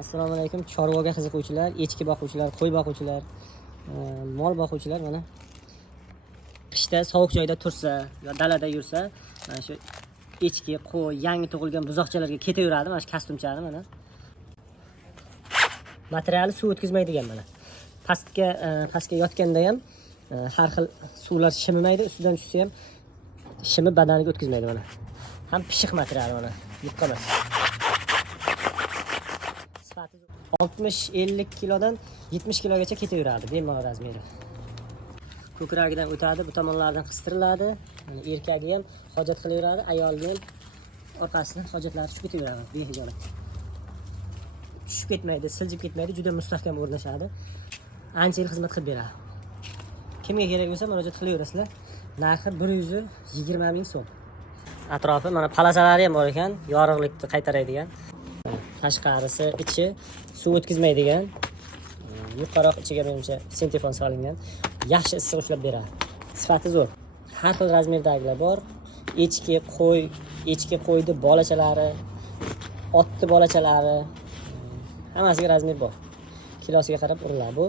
Assalomu alaykum chorvaga qiziquvchilar, echki boquvchilar, qo'y boquvchilar, mol boquvchilar mana qishda sovuq joyda tursa yo dalada yursa, mana shu echki, qo'y, yangi tug'ilgan buzoqchalarga ketaveradi mana shu kostyumchani mana. Materiali suv o'tkazmaydigan mana. Pastga yotganda ham har xil suvlar shimimaydi, ustidan tushsa ham shimi badaniga o'tkazmaydi mana. Ham pishiq material mana, yupqa emas. 60-50 kilodan 70 kilogacha ketaveradi bemalol razmeri. Ko'kragidan o'tadi, bu tomonlardan qistiriladi. Erkagi ham hojat qilaveradi, ayoli ham orqasidan hojatlari tushib ketaveradi behijolat. Tushib ketmaydi, siljib ketmaydi, juda mustahkam o'rnashadi. Ancha yil xizmat qilib beradi. Kimga kerak bo'lsa murojaat qilaverasizlar. Narxi 120 ming so'm. Atrofi mana palasalari ham bor ekan, yorug'likni qaytaradigan. Tashqarisi, ichi suv o'tkazmaydigan. Yuqoriroq ichiga menimcha sintefon solingan. Yaxshi issiq ushlab beradi. Sifati zo'r. Har xil razmerdagilar bor. Echki, qo'ydi bolachalari, otni bolachalari, hammasiga razmer bor. Kilosiga qarab uriladi bu.